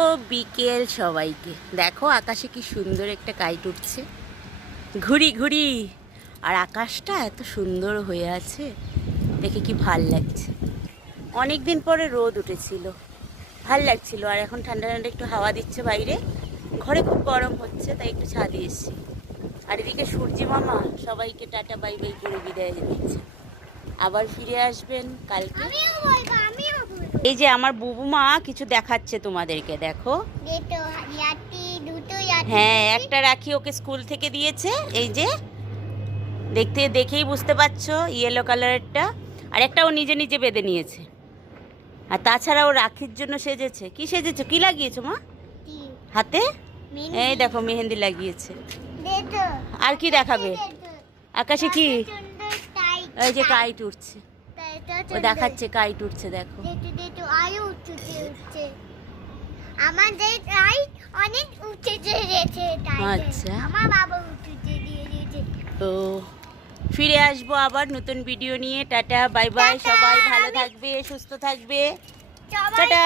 ও বিকেল সবাইকে, দেখো আকাশে কি সুন্দর একটা কাইট উঠছে, ঘুরি ঘুরি। আর আকাশটা এত সুন্দর হয়ে আছে, দেখে কি ভাল লাগছে। অনেক দিন পরে রোদ উঠেছিল, ভাল লাগছিল। আর এখন ঠান্ডা ঠান্ডা একটু হাওয়া দিচ্ছে বাইরে, ঘরে খুব গরম হচ্ছে, তাই একটু ছাদে এসেছি। আর এদিকে সূর্যি মামা সবাইকে টাটা বাই বাই করে বিদায় দিচ্ছে, আবার ফিরে আসবেন কালকে। এই যে আমার বুবু মা কিছু দেখাচ্ছে তোমাদেরকে, দেখো। হ্যাঁ, একটা রাখি ওকে স্কুল থেকে দিয়েছে, এই যে দেখেই বুঝতে পারছো, ইয়েলো কালারেরটা। আর একটা ও নিজে নিজে বেঁধে নিয়েছে। আর তাছাড়া ও রাখির জন্য সেজেছে। কি সেজেছো, কি লাগিয়েছো মা হাতে? এই দেখো মেহেন্দি লাগিয়েছে। আর কি দেখাবে? আকাশে কি? এই যে কাইট উঠছে, ও দেখাচ্ছে কাইট উঠছে, দেখো। আমাদের কাইট অনেক উঠে গেছে, আচ্ছা, আমার বাবা উঠে দিয়েছে। তো ফিরে আসবো আবার নতুন ভিডিও নিয়ে। টাটা বাই বাই, সবাই ভালো থাকবে, সুস্থ থাকবে, টাটা।